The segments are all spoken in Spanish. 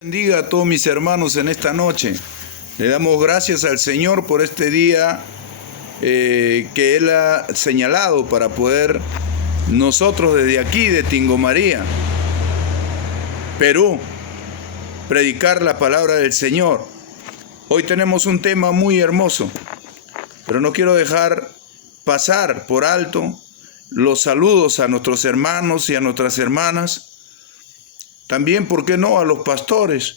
Bendiga a todos mis hermanos en esta noche. Le damos gracias al Señor por este día que Él ha señalado para poder nosotros desde aquí, de Tingo María, Perú, predicar la palabra del Señor. Hoy tenemos un tema muy hermoso, pero no quiero dejar pasar por alto los saludos a nuestros hermanos y a nuestras hermanas. También, ¿por qué no?, a los pastores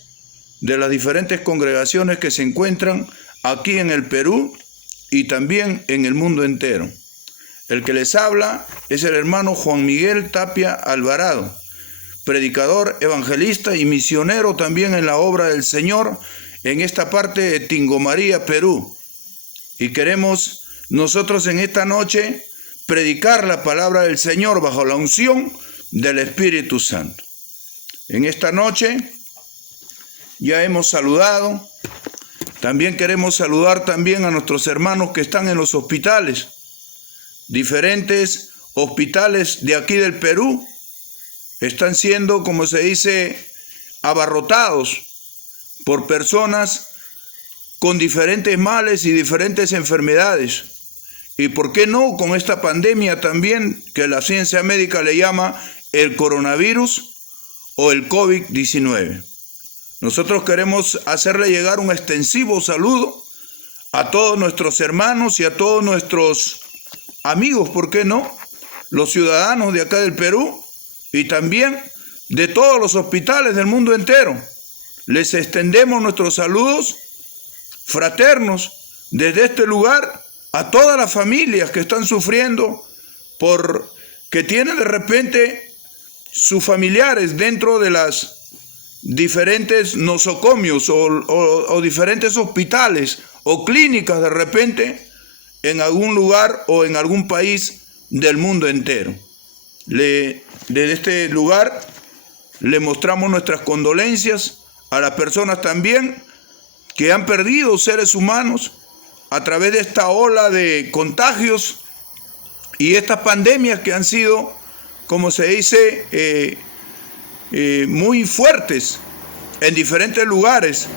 de las diferentes congregaciones que se encuentran aquí en el Perú y también en el mundo entero. El que les habla es el hermano Juan Miguel Tapia Alvarado, predicador, evangelista y misionero también en la obra del Señor en esta parte de Tingo María, Perú. Y queremos nosotros en esta noche predicar la palabra del Señor bajo la unción del Espíritu Santo. En esta noche ya hemos saludado. También queremos saludar también a nuestros hermanos que están en los hospitales, diferentes hospitales de aquí del Perú. Están siendo, como se dice, abarrotados por personas con diferentes males y diferentes enfermedades. Y por qué no con esta pandemia también, que la ciencia médica le llama el coronavirus o el COVID-19. Nosotros queremos hacerle llegar un extensivo saludo a todos nuestros hermanos y a todos nuestros amigos, ¿por qué no?, los ciudadanos de acá del Perú y también de todos los hospitales del mundo entero. Les extendemos nuestros saludos fraternos desde este lugar a todas las familias que están sufriendo porque tienen de repente sus familiares dentro de las diferentes nosocomios o diferentes hospitales o clínicas de repente en algún lugar o en algún país del mundo entero. Desde este lugar le mostramos nuestras condolencias a las personas también que han perdido seres humanos a través de esta ola de contagios y estas pandemias que han sido, como se dice, muy fuertes en diferentes lugares,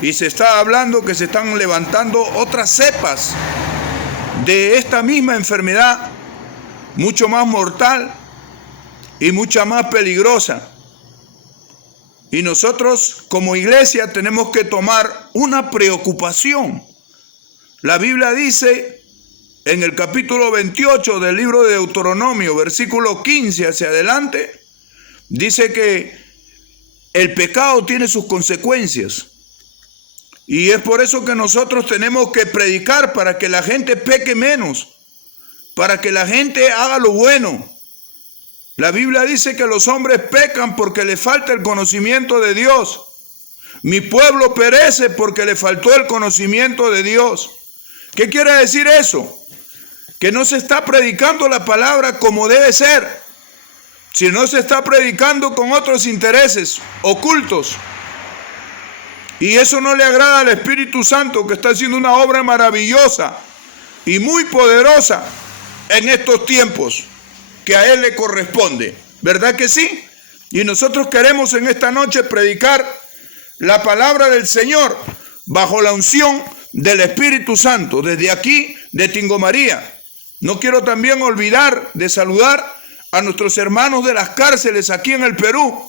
y se está hablando que se están levantando otras cepas de esta misma enfermedad, mucho más mortal y mucha más peligrosa. Y nosotros como iglesia tenemos que tomar una preocupación. La Biblia dice en el capítulo 28 del libro de Deuteronomio, versículo 15 hacia adelante, dice que el pecado tiene sus consecuencias. Y es por eso que nosotros tenemos que predicar para que la gente peque menos, para que la gente haga lo bueno. La Biblia dice que los hombres pecan porque les falta el conocimiento de Dios. Mi pueblo perece porque le faltó el conocimiento de Dios. ¿Qué quiere decir eso? Que no se está predicando la palabra como debe ser, sino se está predicando con otros intereses ocultos. Y eso no le agrada al Espíritu Santo, que está haciendo una obra maravillosa y muy poderosa en estos tiempos que a Él le corresponde. ¿Verdad que sí? Y nosotros queremos en esta noche predicar la palabra del Señor bajo la unción del Espíritu Santo, desde aquí de Tingo María. No quiero también olvidar de saludar a nuestros hermanos de las cárceles aquí en el Perú,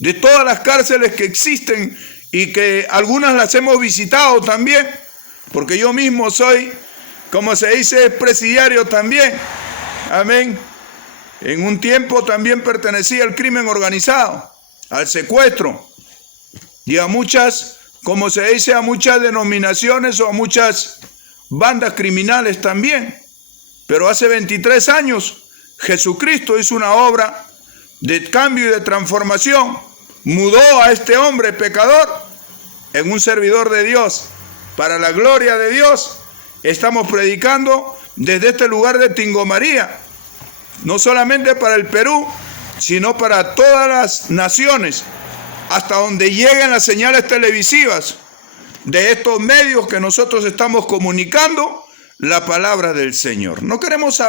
de todas las cárceles que existen y que algunas las hemos visitado también, porque yo mismo soy, como se dice, presidiario también. Amén. En un tiempo también pertenecía al crimen organizado, al secuestro y a muchas, como se dice, a muchas denominaciones o a muchas bandas criminales también. Pero hace 23 años Jesucristo hizo una obra de cambio y de transformación. Mudó a este hombre pecador en un servidor de Dios. Para la gloria de Dios estamos predicando desde este lugar de Tingo María, no solamente para el Perú, sino para todas las naciones, hasta donde lleguen las señales televisivas de estos medios que nosotros estamos comunicando la palabra del Señor. No queremos,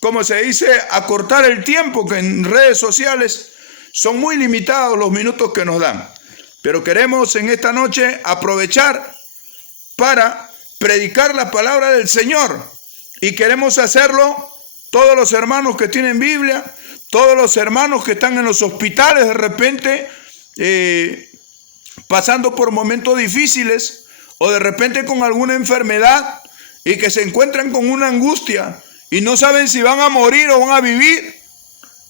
como se dice, acortar el tiempo, que en redes sociales son muy limitados los minutos que nos dan. Pero queremos en esta noche aprovechar para predicar la palabra del Señor. Y queremos hacerlo todos los hermanos que tienen Biblia, todos los hermanos que están en los hospitales de repente, pasando por momentos difíciles, o de repente con alguna enfermedad y que se encuentran con una angustia y no saben si van a morir o van a vivir.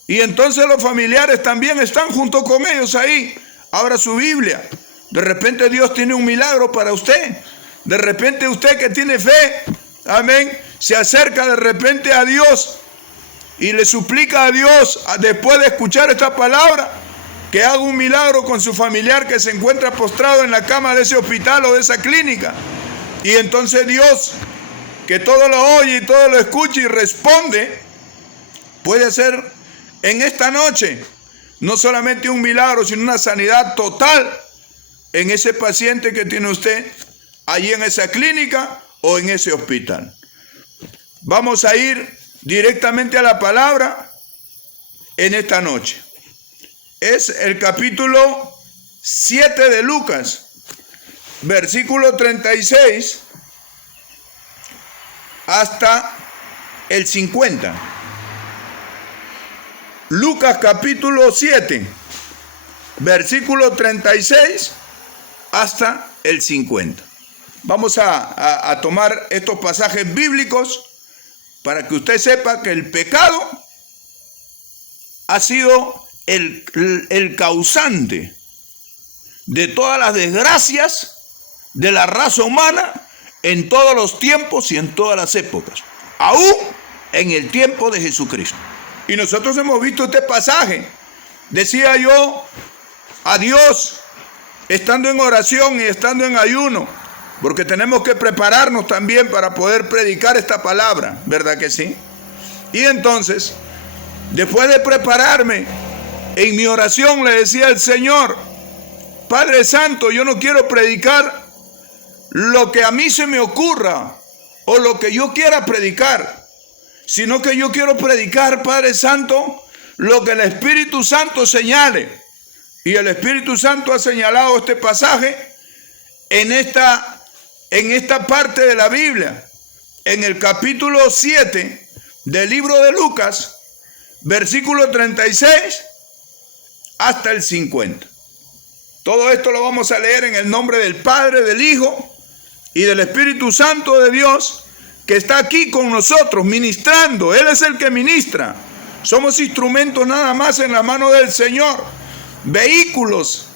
Y entonces los familiares también están junto con ellos ahí. Abra su Biblia. De repente Dios tiene un milagro para usted. De repente usted que tiene fe, amén, se acerca de repente a Dios y le suplica a Dios, después de escuchar esta palabra, que haga un milagro con su familiar que se encuentra postrado en la cama de ese hospital o de esa clínica. Y entonces Dios, que todo lo oye y todo lo escucha y responde, puede hacer en esta noche no solamente un milagro, sino una sanidad total en ese paciente que tiene usted allí en esa clínica o en ese hospital. Vamos a ir directamente a la palabra en esta noche. Es el capítulo 7 de Lucas, versículo 36 hasta el 50. Lucas capítulo 7, versículo 36 hasta el 50. Vamos a tomar estos pasajes bíblicos para que usted sepa que el pecado ha sido el causante de todas las desgracias de la raza humana en todos los tiempos y en todas las épocas, aún en el tiempo de Jesucristo. Y nosotros hemos visto este pasaje. Decía yo a Dios, estando en oración y estando en ayuno, porque tenemos que prepararnos también para poder predicar esta palabra, ¿verdad que sí? Y entonces, después de prepararme, en mi oración le decía al Señor, Padre Santo, yo no quiero predicar lo que a mí se me ocurra o lo que yo quiera predicar, sino que yo quiero predicar, Padre Santo, lo que el Espíritu Santo señale. Y el Espíritu Santo ha señalado este pasaje en esta parte de la Biblia, en el capítulo 7 del libro de Lucas, versículo 36 hasta el 50. Todo esto lo vamos a leer en el nombre del Padre, del Hijo y del Espíritu Santo de Dios, que está aquí con nosotros ministrando. Él es el que ministra. Somos instrumentos nada más en la mano del Señor. Vehículos,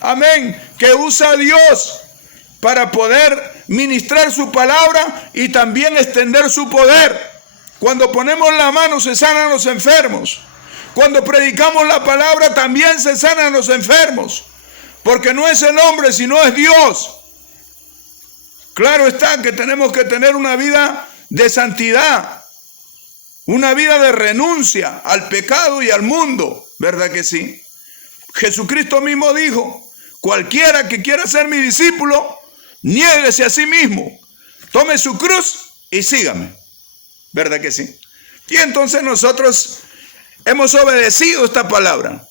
amén, que usa Dios para poder ministrar su palabra y también extender su poder. Cuando ponemos la mano se sanan los enfermos. Cuando predicamos la palabra también se sanan los enfermos. Porque no es el hombre, sino es Dios. Claro está que tenemos que tener una vida de santidad, una vida de renuncia al pecado y al mundo, ¿verdad que sí? Jesucristo mismo dijo, cualquiera que quiera ser mi discípulo, niéguese a sí mismo, tome su cruz y sígame, ¿verdad que sí? Y entonces nosotros hemos obedecido esta palabra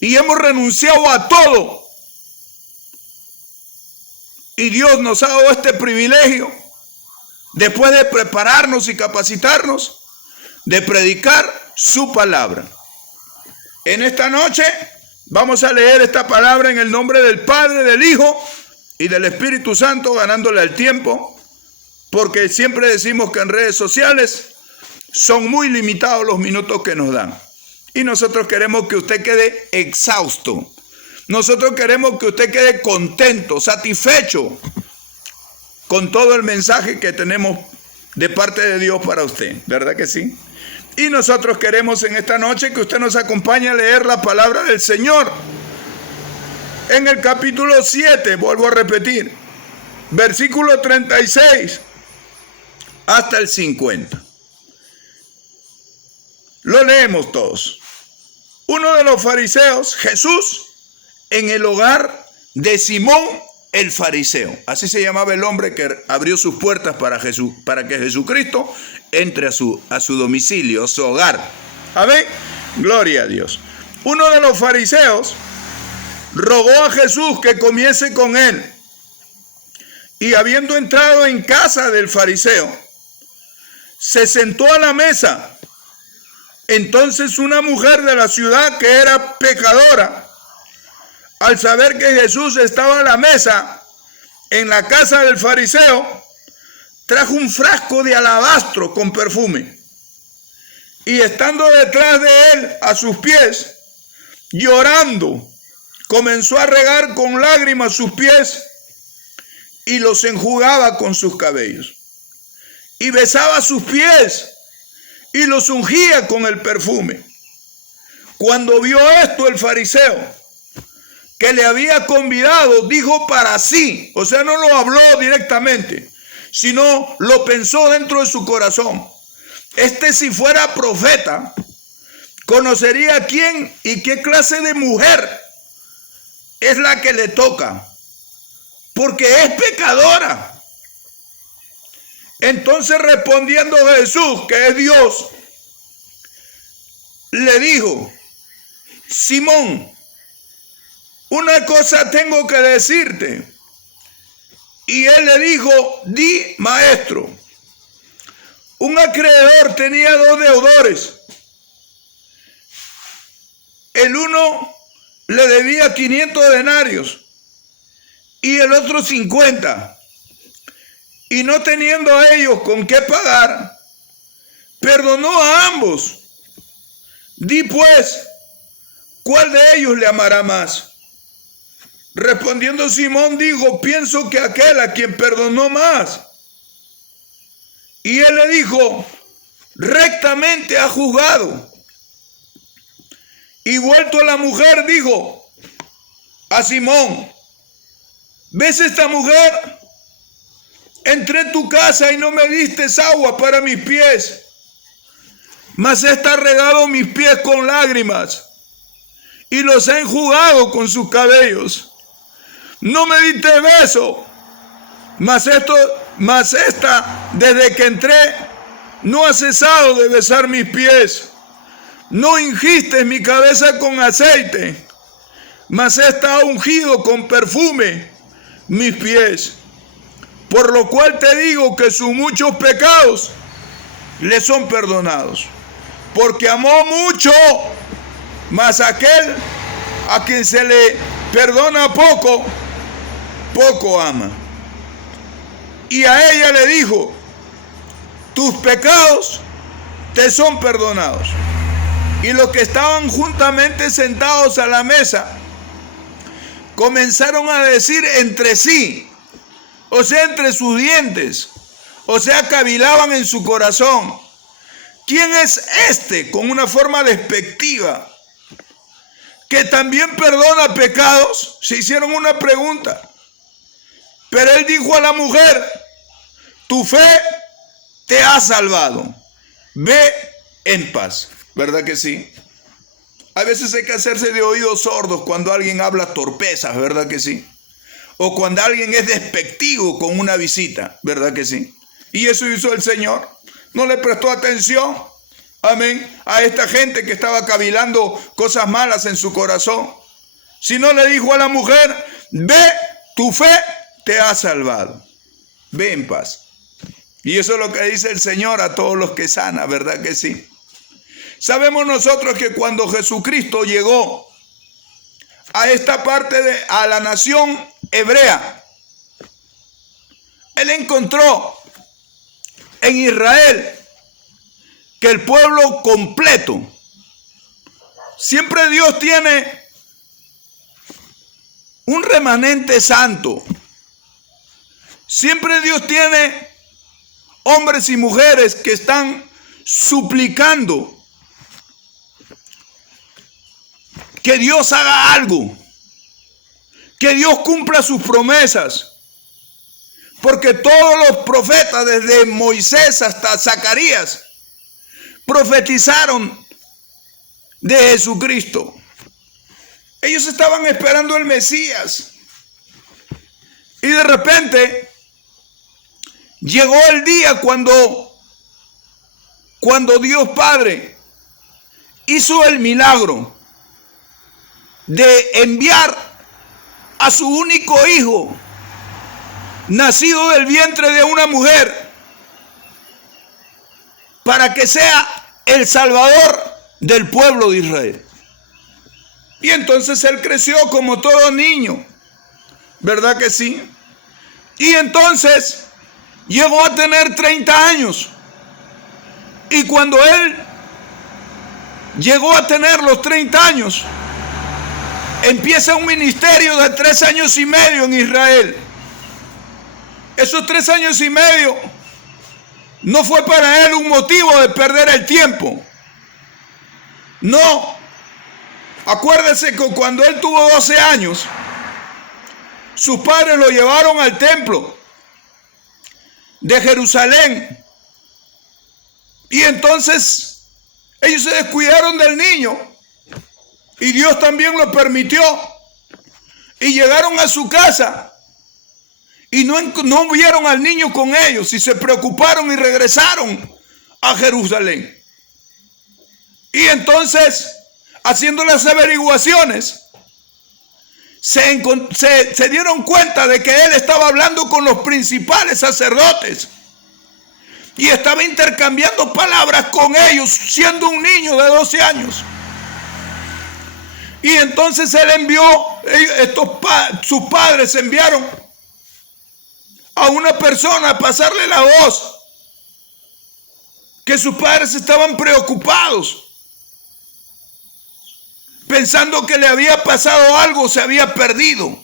y hemos renunciado a todo. Y Dios nos ha dado este privilegio, después de prepararnos y capacitarnos, de predicar su palabra. En esta noche vamos a leer esta palabra en el nombre del Padre, del Hijo y del Espíritu Santo, ganándole al tiempo, porque siempre decimos que en redes sociales son muy limitados los minutos que nos dan. Y nosotros queremos que usted quede exhausto. Nosotros queremos que usted quede contento, satisfecho con todo el mensaje que tenemos de parte de Dios para usted, ¿verdad que sí? Y nosotros queremos en esta noche que usted nos acompañe a leer la palabra del Señor. En el capítulo 7, vuelvo a repetir, versículo 36 hasta el 50. Lo leemos todos. Uno de los fariseos, Jesús, en el hogar de Simón el fariseo. Así se llamaba el hombre que abrió sus puertas para que Jesucristo entre a su domicilio, a su hogar. Amén. Gloria a Dios. Uno de los fariseos rogó a Jesús que comiese con él. Y habiendo entrado en casa del fariseo, se sentó a la mesa. Entonces una mujer de la ciudad que era pecadora, al saber que Jesús estaba a la mesa en la casa del fariseo, trajo un frasco de alabastro con perfume. Y estando detrás de él a sus pies, llorando, comenzó a regar con lágrimas sus pies y los enjugaba con sus cabellos. Y besaba sus pies y los ungía con el perfume. Cuando vio esto el fariseo, que le había convidado, dijo para sí, o sea, no lo habló directamente, sino lo pensó dentro de su corazón. Si fuera profeta, conocería quién y qué clase de mujer es la que le toca, porque es pecadora. Entonces respondiendo Jesús, que es Dios, le dijo: Simón, una cosa tengo que decirte. Y él le dijo: di, maestro. Un acreedor tenía 2 deudores. El uno le debía 500 denarios y el otro 50. Y no teniendo ellos con qué pagar, perdonó a ambos. Di pues, ¿cuál de ellos le amará más? Respondiendo Simón dijo: pienso que aquel a quien perdonó más. Y él le dijo: rectamente ha juzgado. Y vuelto a la mujer dijo a Simón: ¿ves esta mujer? Entré en tu casa y no me diste agua para mis pies, mas esta ha regado mis pies con lágrimas y los ha enjugado con sus cabellos. No me diste beso, mas esta, desde que entré, no ha cesado de besar mis pies. No ungiste mi cabeza con aceite, mas esta ha ungido con perfume mis pies. Por lo cual te digo que sus muchos pecados le son perdonados, porque amó mucho, mas aquel a quien se le perdona poco, poco ama. Y a ella le dijo: tus pecados te son perdonados. Y los que estaban juntamente sentados a la mesa comenzaron a decir entre sí, o sea, entre sus dientes, o sea, cavilaban en su corazón: ¿quién es este, con una forma despectiva, que también perdona pecados? Se hicieron una pregunta. Pero él dijo a la mujer: tu fe te ha salvado, ve en paz. ¿Verdad que sí? A veces hay que hacerse de oídos sordos cuando alguien habla torpezas, ¿verdad que sí? O cuando alguien es despectivo con una visita, ¿verdad que sí? Y eso hizo el Señor. No le prestó atención, amén, a esta gente que estaba cavilando cosas malas en su corazón, sino le dijo a la mujer: ve, tu fe te ha salvado, ve en paz. Y eso es lo que dice el Señor a todos los que sana, ¿verdad que sí? Sabemos nosotros que cuando Jesucristo llegó a esta parte a la nación hebrea, Él encontró en Israel que el pueblo completo, siempre Dios tiene un remanente santo, siempre Dios tiene hombres y mujeres que están suplicando que Dios haga algo, que Dios cumpla sus promesas, porque todos los profetas, desde Moisés hasta Zacarías, profetizaron de Jesucristo. Ellos estaban esperando el Mesías, y de repente llegó el día cuando Dios Padre hizo el milagro de enviar a su único hijo, nacido del vientre de una mujer, para que sea el Salvador del pueblo de Israel. Y entonces él creció como todo niño, ¿verdad que sí? Y entonces llegó a tener 30 años. Y cuando él llegó a tener los 30 años, empieza un ministerio de 3 años y medio en Israel. Esos 3 años y medio no fue para él un motivo de perder el tiempo. No. Acuérdese que cuando él tuvo 12 años, sus padres lo llevaron al templo de Jerusalén. Y entonces ellos se descuidaron del niño. Y Dios también lo permitió. Y llegaron a su casa. Y no vieron al niño con ellos. Y se preocuparon y regresaron a Jerusalén. Y entonces, haciendo las averiguaciones, se dieron cuenta de que él estaba hablando con los principales sacerdotes. Y estaba intercambiando palabras con ellos, siendo un niño de 12 años. Y entonces él envió, sus padres enviaron a una persona a pasarle la voz, que sus padres estaban preocupados, pensando que le había pasado algo, se había perdido.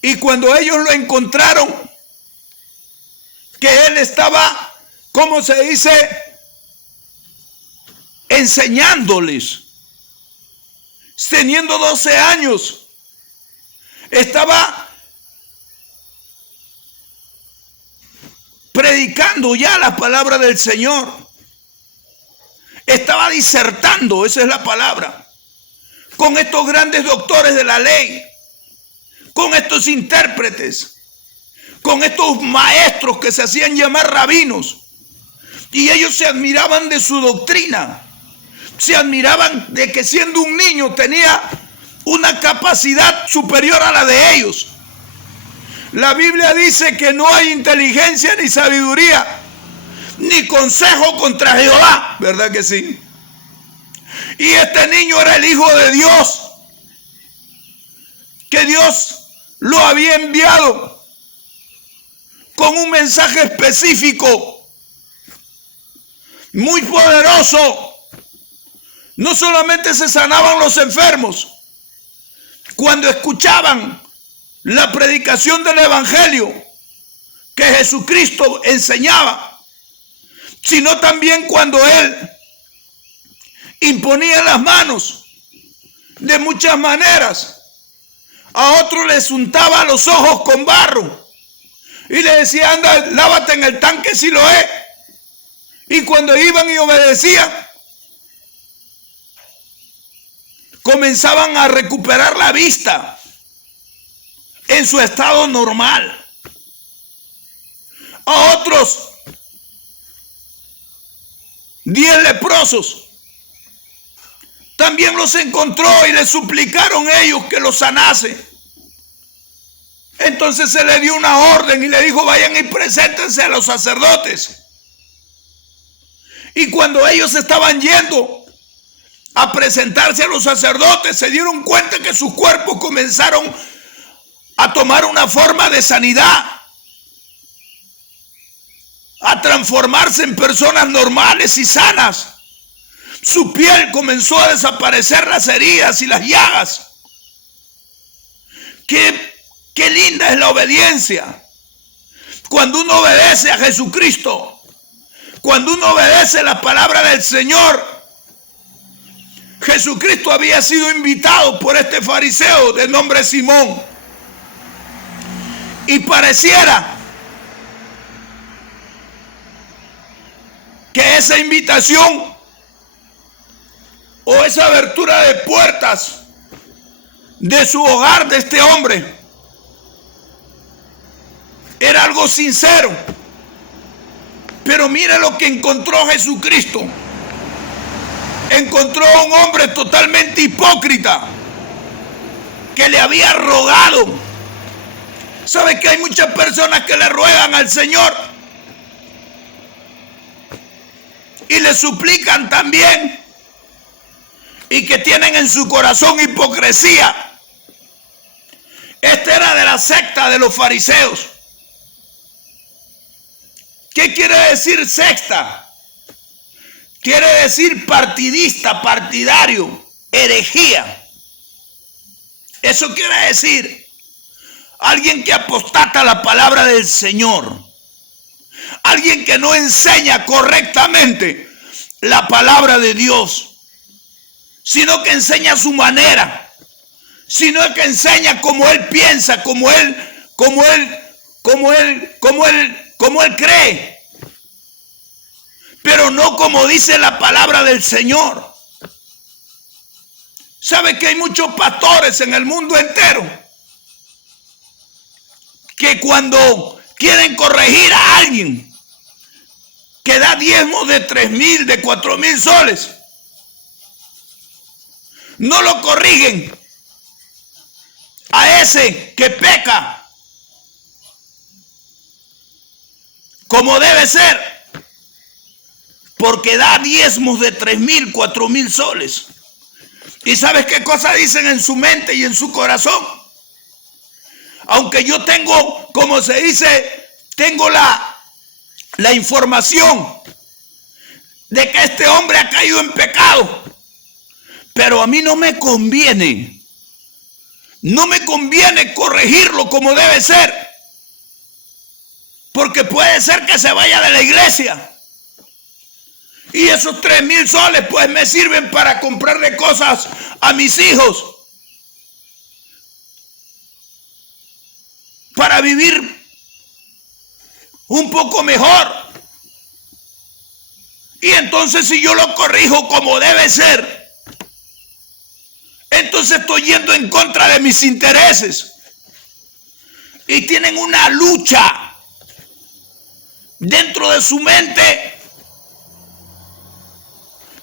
Y cuando ellos lo encontraron, que él estaba, ¿cómo se dice?, enseñándoles, teniendo 12 años, estaba predicando ya la palabra del Señor, estaba disertando, esa es la palabra, con estos grandes doctores de la ley, con estos intérpretes, con estos maestros que se hacían llamar rabinos, y ellos se admiraban de su doctrina, se admiraban de que siendo un niño tenía una capacidad superior a la de ellos. La Biblia dice que no hay inteligencia ni sabiduría, ni consejo contra Jehová, ¿verdad que sí? Y este niño era el Hijo de Dios, que Dios lo había enviado con un mensaje específico, muy poderoso. No solamente se sanaban los enfermos cuando escuchaban la predicación del Evangelio que Jesucristo enseñaba, sino también cuando Él imponía las manos de muchas maneras. A otros les untaba los ojos con barro y le decía: anda, lávate en el tanque Siloé. Y cuando iban y obedecían, comenzaban a recuperar la vista en su estado normal. A otros 10 leprosos también los encontró y le suplicaron ellos que los sanase. Entonces se le dio una orden y le dijo: vayan y preséntense a los sacerdotes. Y cuando ellos estaban yendo a presentarse a los sacerdotes, se dieron cuenta que sus cuerpos comenzaron a tomar una forma de sanidad, a transformarse en personas normales y sanas. Su piel comenzó a desaparecer, las heridas y las llagas. Qué linda es la obediencia. Cuando uno obedece a Jesucristo, cuando uno obedece la palabra del Señor. Jesucristo había sido invitado por este fariseo de nombre Simón, y pareciera que esa invitación o esa abertura de puertas de su hogar, de este hombre, era algo sincero. Pero mira lo que encontró Jesucristo. Encontró a un hombre totalmente hipócrita, que le había rogado. ¿Sabe que hay muchas personas que le ruegan al Señor y le suplican también, y que tienen en su corazón hipocresía? Esta era de la secta de los fariseos. ¿Qué quiere decir secta? Quiere decir partidista, partidario, herejía. Eso quiere decir alguien que apostata la palabra del Señor. Alguien que no enseña correctamente la palabra de Dios, sino que enseña a su manera, sino que enseña como él piensa, como él cree, pero no como dice la palabra del Señor. ¿Sabe que hay muchos pastores en el mundo entero que cuando quieren corregir a alguien que da diezmos de 3,000, de 4,000 soles, no lo corrigen a ese que peca como debe ser, porque da diezmos de 3,000, 4,000 soles? ¿Y sabes qué cosa dicen en su mente y en su corazón? Aunque yo tengo, como se dice, tengo la información de que este hombre ha caído en pecado, pero a mí no me conviene corregirlo como debe ser, porque puede ser que se vaya de la iglesia. Y esos 3,000 soles pues me sirven para comprarle cosas a mis hijos, para vivir un poco mejor. Y entonces si yo lo corrijo como debe ser, entonces estoy yendo en contra de mis intereses. Y tienen una lucha dentro de su mente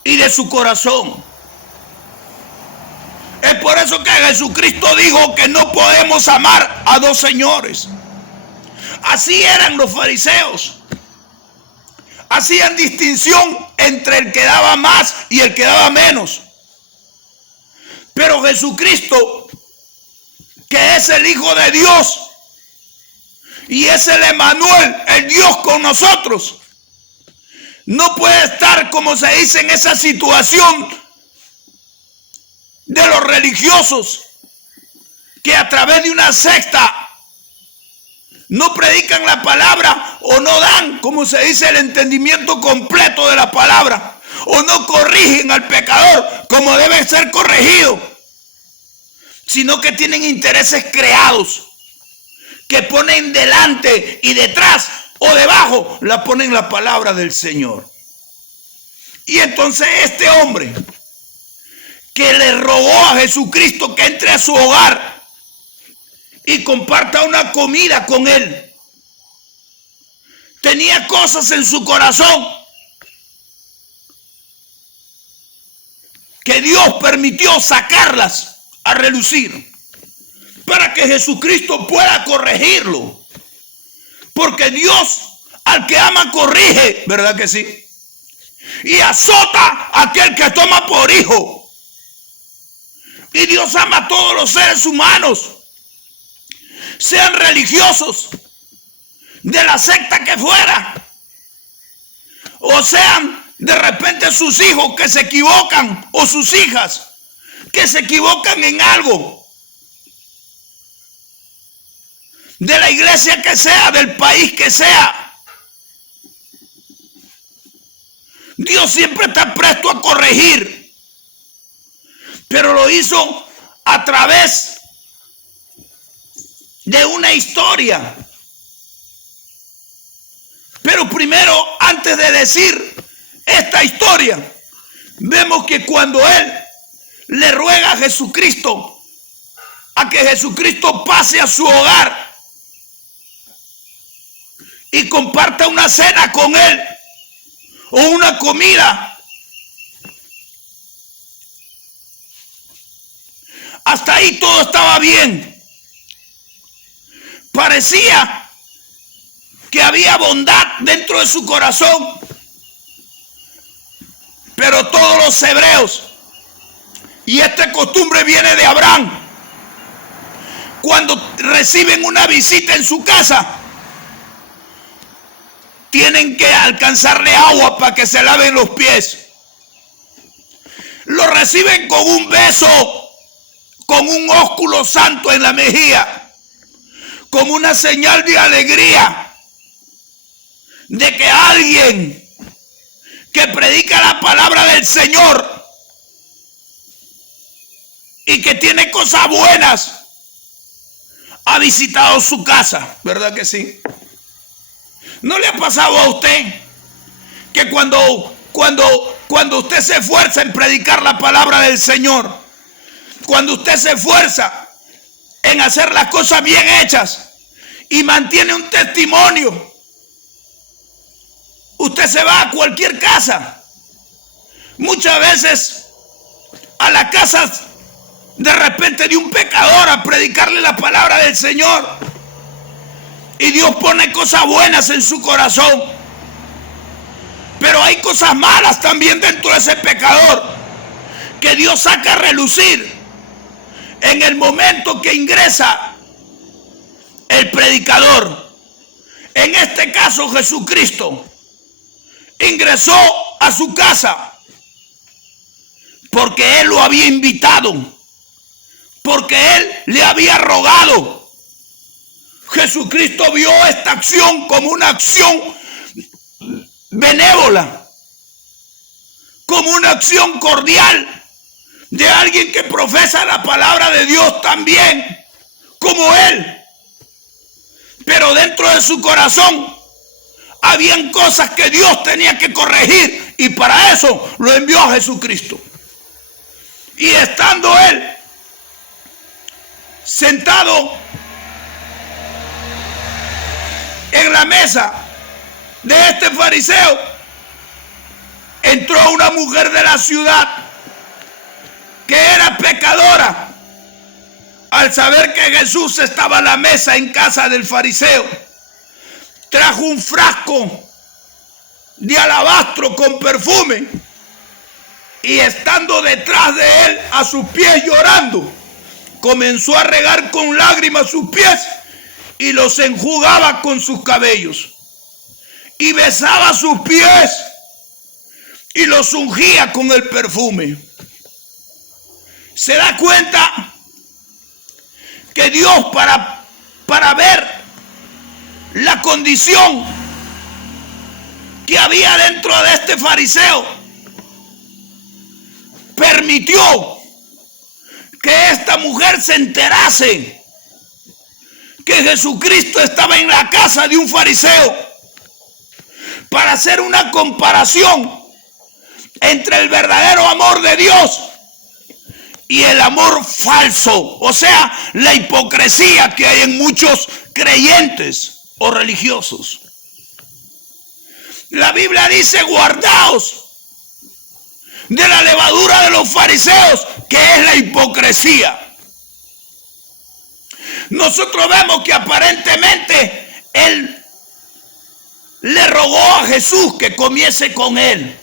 y de su corazón. Es por eso que Jesucristo dijo que no podemos amar a dos señores. Así eran los fariseos. Hacían distinción entre el que daba más y el que daba menos. Pero Jesucristo, que es el Hijo de Dios y es el Emmanuel, el Dios con nosotros, no puede estar, como se dice, en esa situación de los religiosos que a través de una secta no predican la palabra o no dan, como se dice, el entendimiento completo de la palabra, o no corrigen al pecador como debe ser corregido, sino que tienen intereses creados que ponen delante y detrás o debajo la ponen la palabra del Señor. Y entonces este hombre que le rogó a Jesucristo que entre a su hogar y comparta una comida con él, tenía cosas en su corazón que Dios permitió sacarlas a relucir para que Jesucristo pueda corregirlo. Porque Dios al que ama corrige, ¿verdad que sí? Y azota a aquel que toma por hijo. Y Dios ama a todos los seres humanos, sean religiosos, de la secta que fuera, o sean de repente sus hijos que se equivocan, o sus hijas que se equivocan en algo, de la iglesia que sea, del país que sea. Dios siempre está presto a corregir, pero lo hizo a través de una historia. Pero primero, antes de decir esta historia, vemos que cuando él le ruega a Jesucristo a que Jesucristo pase a su hogar y comparta una cena con él o una comida, hasta hasta ahí todo estaba bien. Parecía que había bondad dentro de su corazón. Pero todos los hebreos, y esta costumbre viene de Abraham, cuando reciben una visita en su casa, tienen que alcanzarle agua para que se laven los pies. Lo reciben con un beso, con un ósculo santo en la mejilla, como una señal de alegría de que alguien que predica la palabra del Señor y que tiene cosas buenas ha visitado su casa, ¿verdad que sí? ¿No le ha pasado a usted que cuando usted se esfuerza en predicar la palabra del Señor, cuando usted se esfuerza en hacer las cosas bien hechas y mantiene un testimonio, usted se va a cualquier casa, muchas veces a la casa de repente de un pecador, a predicarle la palabra del Señor, y Dios pone cosas buenas en su corazón, pero hay cosas malas también dentro de ese pecador que Dios saca a relucir en el momento que ingresa el predicador. En este caso, Jesucristo ingresó a su casa porque Él lo había invitado, porque Él le había rogado. Jesucristo vio esta acción como una acción benévola, como una acción cordial de alguien que profesa la palabra de Dios también, como Él. Pero dentro de su corazón habían cosas que Dios tenía que corregir, y para eso lo envió a Jesucristo. Y estando Él sentado en la mesa de este fariseo, entró una mujer de la ciudad que era pecadora. Al saber que Jesús estaba a la mesa en casa del fariseo, trajo un frasco de alabastro con perfume, y estando detrás de él a sus pies llorando, comenzó a regar con lágrimas sus pies y los enjugaba con sus cabellos, y besaba sus pies y los ungía con el perfume. ¿Se da cuenta que Dios, para ver la condición que había dentro de este fariseo, permitió que esta mujer se enterase que Jesucristo estaba en la casa de un fariseo, para hacer una comparación entre el verdadero amor de Dios y el amor falso, o sea, la hipocresía que hay en muchos creyentes o religiosos. La Biblia dice: guardaos de la levadura de los fariseos, que es la hipocresía. Nosotros vemos que aparentemente él le rogó a Jesús que comiese con él.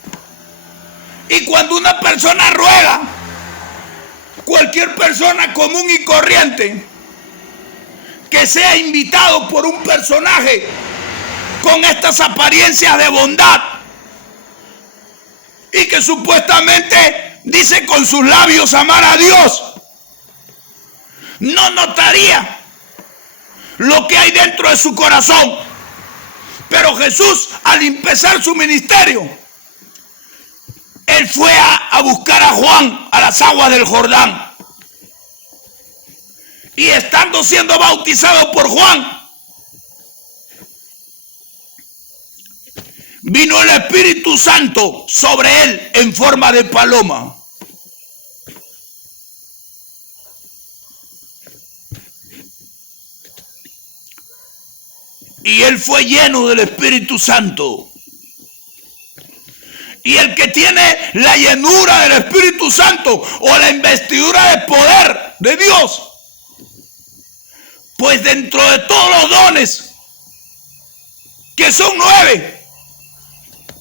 Y cuando una persona ruega, cualquier persona común y corriente que sea invitado por un personaje con estas apariencias de bondad y que supuestamente dice con sus labios amar a Dios, no notaría lo que hay dentro de su corazón. Pero Jesús, al empezar su ministerio, él fue a buscar a Juan a las aguas del Jordán. Y estando siendo bautizado por Juan, vino el Espíritu Santo sobre él en forma de paloma. Y él fue lleno del Espíritu Santo. Y el que tiene la llenura del Espíritu Santo o la investidura de poder de Dios. Pues dentro de todos los dones, que son 9,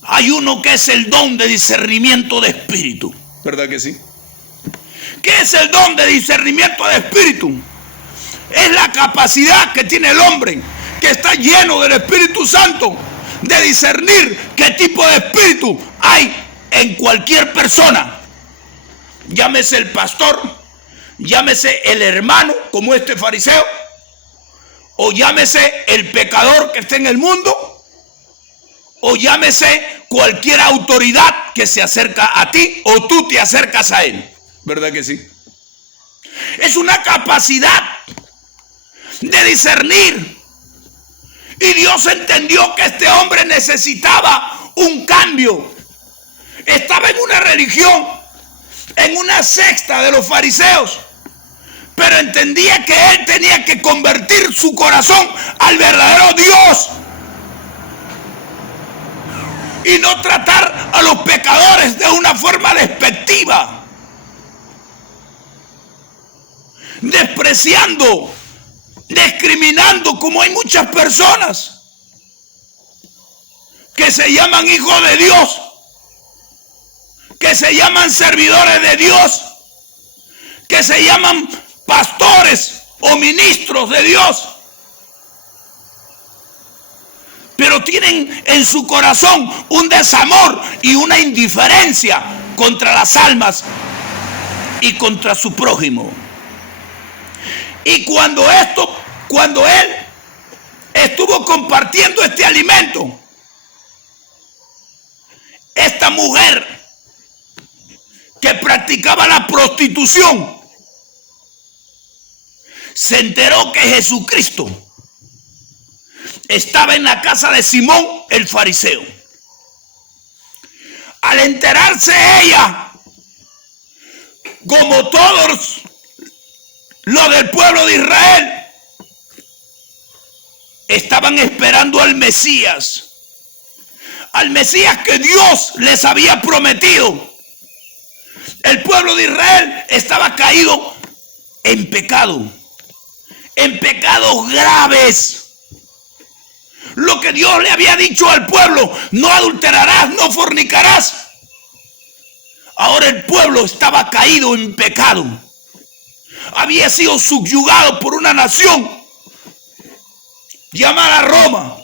hay uno que es el don de discernimiento de espíritu. ¿Verdad que sí? ¿Qué es el don de discernimiento de espíritu? Es la capacidad que tiene el hombre que está lleno del Espíritu Santo de discernir qué tipo de espíritu hay en cualquier persona. Llámese el pastor, llámese el hermano como este fariseo, o llámese el pecador que está en el mundo, o llámese cualquier autoridad que se acerca a ti o tú te acercas a él. ¿Verdad que sí? Es una capacidad de discernir. Y Dios entendió que este hombre necesitaba un cambio. Estaba en una religión, en una secta de los fariseos, pero entendía que él tenía que convertir su corazón al verdadero Dios y no tratar a los pecadores de una forma despectiva, despreciando, discriminando, como hay muchas personas que se llaman hijos de Dios, que se llaman servidores de Dios, que se llaman pastores o ministros de Dios, pero tienen en su corazón un desamor y una indiferencia contra las almas y contra su prójimo. Y cuando él estuvo compartiendo este alimento, esta mujer que practicaba la prostitución se enteró que Jesucristo estaba en la casa de Simón el fariseo. Al enterarse ella, como todos los del pueblo de Israel, estaban esperando al Mesías que Dios les había prometido. El pueblo de Israel estaba caído en pecado, en pecados graves. Lo que Dios le había dicho al pueblo: no adulterarás, no fornicarás. Ahora el pueblo estaba caído en pecado. Había sido subyugado por una nación llamada Roma.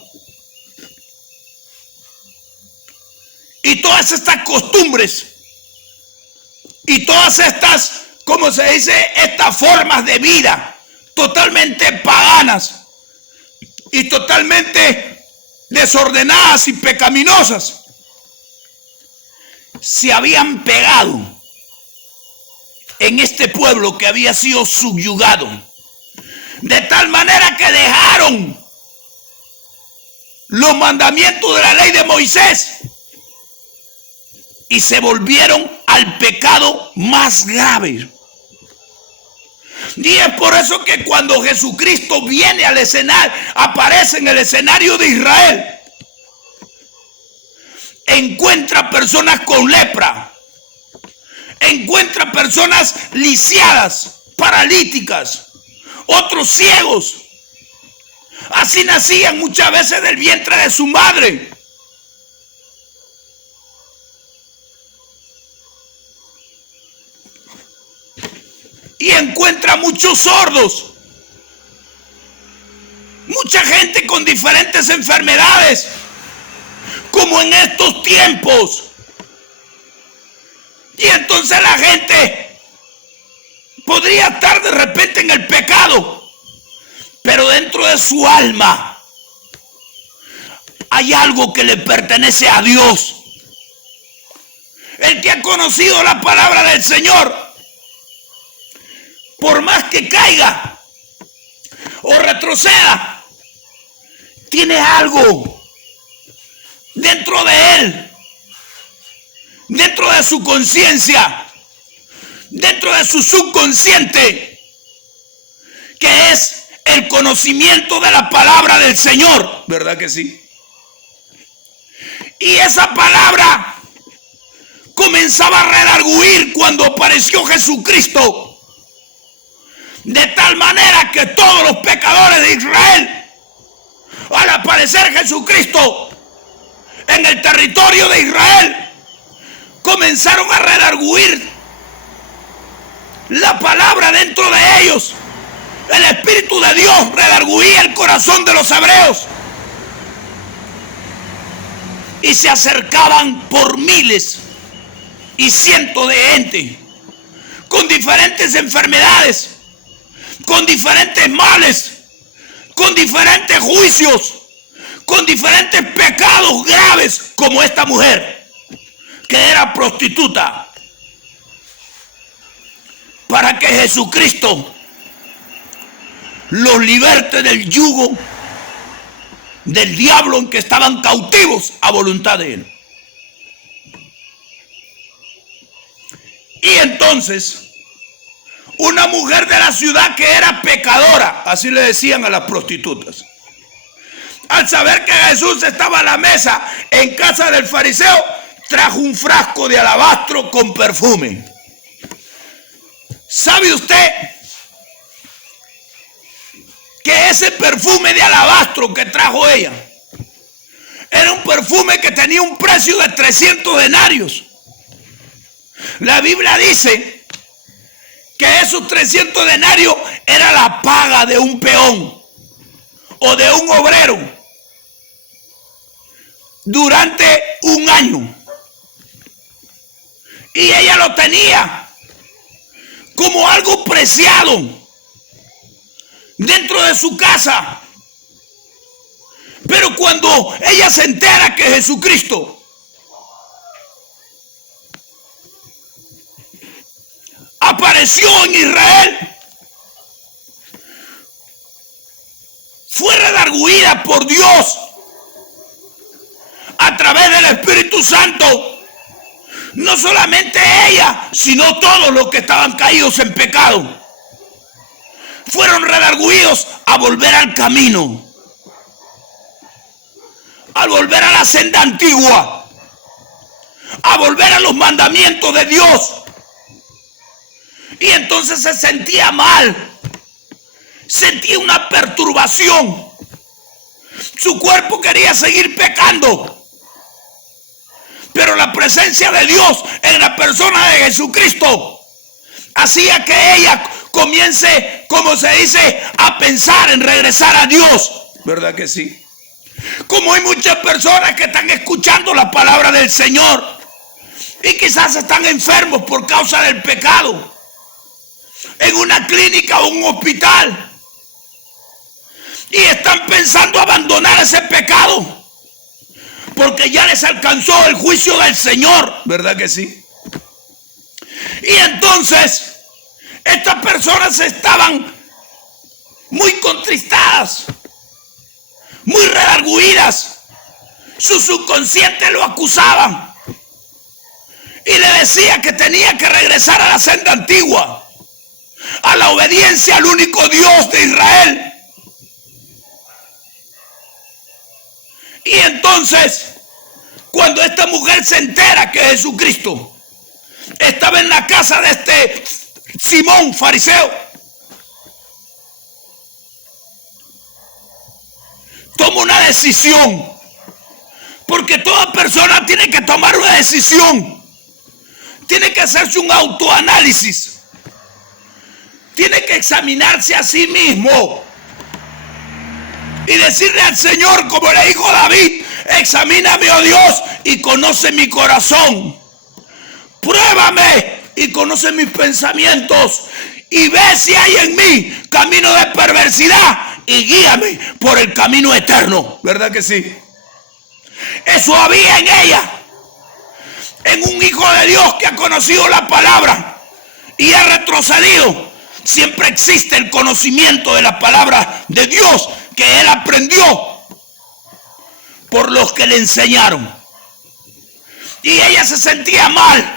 Y todas estas costumbres y todas estas, ¿cómo se dice?, estas formas de vida totalmente paganas y totalmente desordenadas y pecaminosas se habían pegado en este pueblo que había sido subyugado, de tal manera que dejaron los mandamientos de la ley de Moisés y se volvieron al pecado más grave. Y es por eso que cuando Jesucristo viene al escenario, aparece en el escenario de Israel, encuentra personas con lepra, encuentra personas lisiadas, paralíticas, otros ciegos. Así nacían muchas veces del vientre de su madre. Y encuentra muchos sordos, mucha gente con diferentes enfermedades, como en estos tiempos. Y entonces la gente podría estar de repente en el pecado, pero dentro de su alma hay algo que le pertenece a Dios. El que ha conocido la palabra del Señor, por más que caiga o retroceda, tiene algo dentro de él, dentro de su conciencia, dentro de su subconsciente, que es el conocimiento de la palabra del Señor. ¿Verdad que sí? Y esa palabra comenzaba a redarguir cuando apareció Jesucristo. De tal manera que todos los pecadores de Israel, al aparecer Jesucristo en el territorio de Israel, comenzaron a redarguir la palabra dentro de ellos. El Espíritu de Dios redarguía el corazón de los hebreos y se acercaban por miles y cientos de gente con diferentes enfermedades, con diferentes males, con diferentes juicios, con diferentes pecados graves, como esta mujer que era prostituta, para que Jesucristo los liberte del yugo del diablo en que estaban cautivos a voluntad de él. Y entonces, una mujer de la ciudad que era pecadora, así le decían a las prostitutas, al saber que Jesús estaba a la mesa en casa del fariseo, trajo un frasco de alabastro con perfume. ¿Sabe usted que ese perfume de alabastro que trajo ella era un perfume que tenía un precio de 300 denarios? La Biblia dice que esos 300 denarios era la paga de un peón o de un obrero durante un año. Y ella lo tenía como algo preciado dentro de su casa. Pero cuando ella se entera que Jesucristo apareció en Israel, fue redarguida por Dios a través del Espíritu Santo. No solamente ella, sino todos los que estaban caídos en pecado fueron redarguidos a volver al camino, a volver a la senda antigua, a volver a los mandamientos de Dios. Y entonces se sentía mal, sentía una perturbación. Su cuerpo quería seguir pecando, pero la presencia de Dios en la persona de Jesucristo hacía que ella comience, como se dice, a pensar en regresar a Dios. ¿Verdad que sí? Como hay muchas personas que están escuchando la palabra del Señor y quizás están enfermos por causa del pecado, en una clínica o un hospital, y están pensando abandonar ese pecado porque ya les alcanzó el juicio del Señor. ¿Verdad que sí? Y entonces estas personas estaban muy contristadas, muy redarguidas. Su subconsciente lo acusaba y le decía que tenía que regresar a la senda antigua, a la obediencia al único Dios de Israel. Y entonces, cuando esta mujer se entera que Jesucristo estaba en la casa de este Simón fariseo, toma una decisión, porque toda persona tiene que tomar una decisión, tiene que hacerse un autoanálisis, tiene que examinarse a sí mismo y decirle al Señor, como le dijo David: examíname, oh Dios, y conoce mi corazón. Pruébame y conoce mis pensamientos, y ve si hay en mí camino de perversidad, y guíame por el camino eterno. ¿Verdad que sí? Eso había en ella, en un hijo de Dios que ha conocido la palabra y ha retrocedido. Siempre existe el conocimiento de la palabra de Dios que él aprendió por los que le enseñaron. Y ella se sentía mal.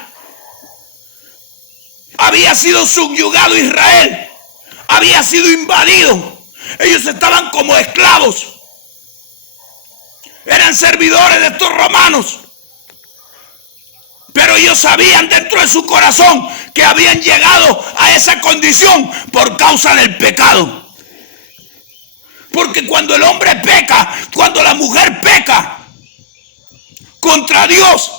Había sido subyugado Israel, había sido invadido. Ellos estaban como esclavos, eran servidores de estos romanos. Pero ellos sabían dentro de su corazón que habían llegado a esa condición por causa del pecado. Porque cuando el hombre peca, cuando la mujer peca contra Dios,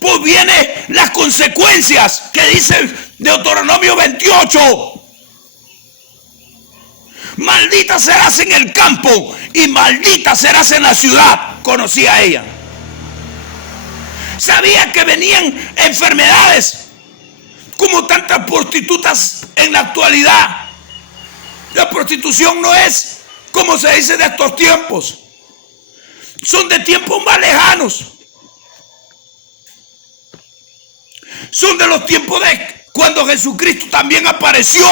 pues vienen las consecuencias que dice Deuteronomio 28. Maldita serás en el campo y maldita serás en la ciudad. Conocía a ella. Sabía que venían enfermedades como tantas prostitutas en la actualidad. La prostitución no es como se dice de estos tiempos. Son de tiempos más lejanos. Son de los tiempos de cuando Jesucristo también apareció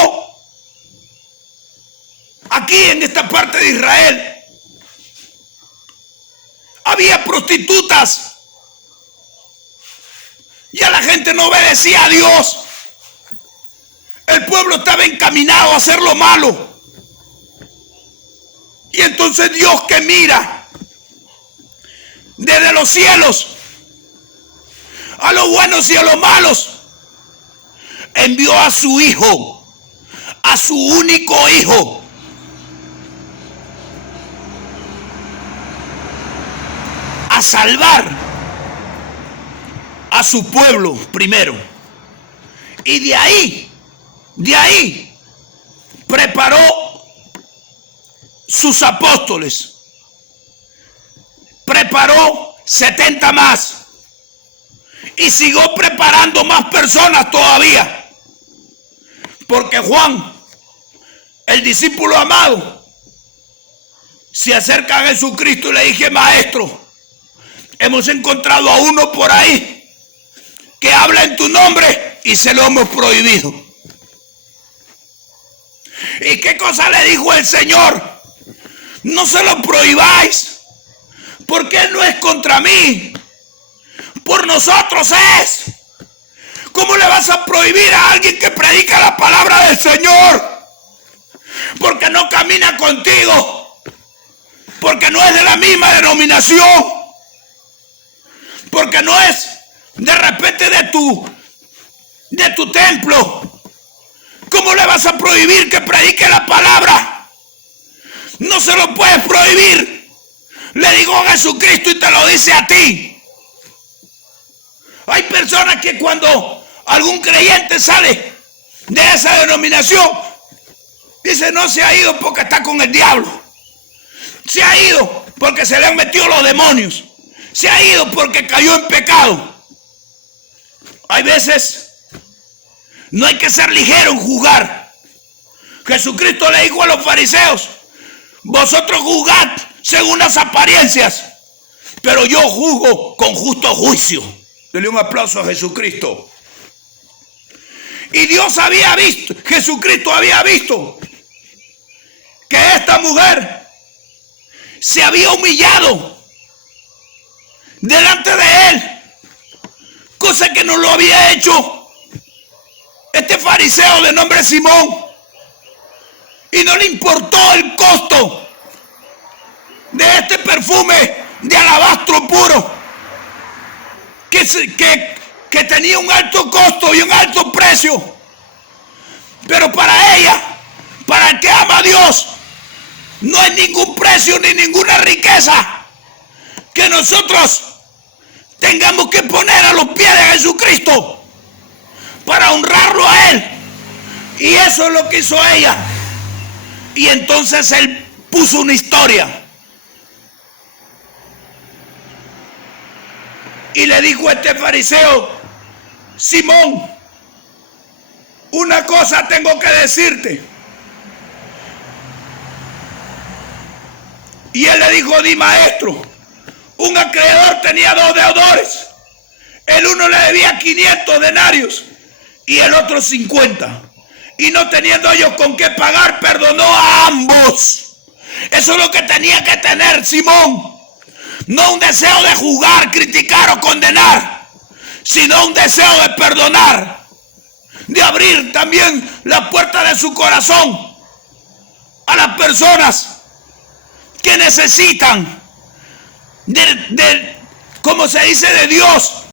aquí en esta parte de Israel. Había prostitutas. Ya la gente no obedecía a Dios. El pueblo estaba encaminado a hacer lo malo. Y entonces Dios, que mira desde los cielos a los buenos y a los malos, envió a su hijo, a su único hijo, a salvar a su pueblo primero. Y de ahí preparó sus apóstoles, preparó 70 más y siguió preparando más personas todavía, porque Juan, el discípulo amado, se acerca a Jesucristo y le dije: maestro, hemos encontrado a uno por ahí que habla en tu nombre y se lo hemos prohibido. ¿Y qué cosa le dijo el Señor? No se lo prohibáis, porque Él no es contra mí, por nosotros es. ¿Cómo le vas a prohibir a alguien que predica la palabra del Señor? Porque no camina contigo, porque no es de la misma denominación, porque no es de repente de tu templo. ¿Cómo le vas a prohibir que predique la palabra? No se lo puedes prohibir. Le digo a Jesucristo y te lo dice a ti. Hay personas que cuando algún creyente sale de esa denominación, dice: no, se ha ido porque está con el diablo. Se ha ido porque se le han metido los demonios. Se ha ido porque cayó en pecado. Hay veces no hay que ser ligero en juzgar. Jesucristo le dijo a los fariseos: vosotros juzgad según las apariencias, pero yo juzgo con justo juicio. Dele un aplauso a Jesucristo. Y Dios había visto, Jesucristo había visto que esta mujer se había humillado delante de Él, cosa que no lo había hecho este fariseo de nombre Simón. Y no le importó el costo de este perfume de alabastro puro, que tenía un alto costo y un alto precio. Pero para ella, para el que ama a Dios, no hay ningún precio ni ninguna riqueza que nosotros tengamos que poner a los pies de Jesucristo para honrarlo a Él. Y eso es lo que hizo ella. Y entonces Él puso una historia y le dijo a este fariseo: Simón, una cosa tengo que decirte. Y él le dijo: di, maestro. Un acreedor tenía 2 deudores. El uno le debía 500 denarios y el otro 50. Y no teniendo ellos con qué pagar, perdonó a ambos. Eso es lo que tenía que tener Simón. No un deseo de juzgar, criticar o condenar, sino un deseo de perdonar, de abrir también la puerta de su corazón a las personas que necesitan como se dice, de Dios.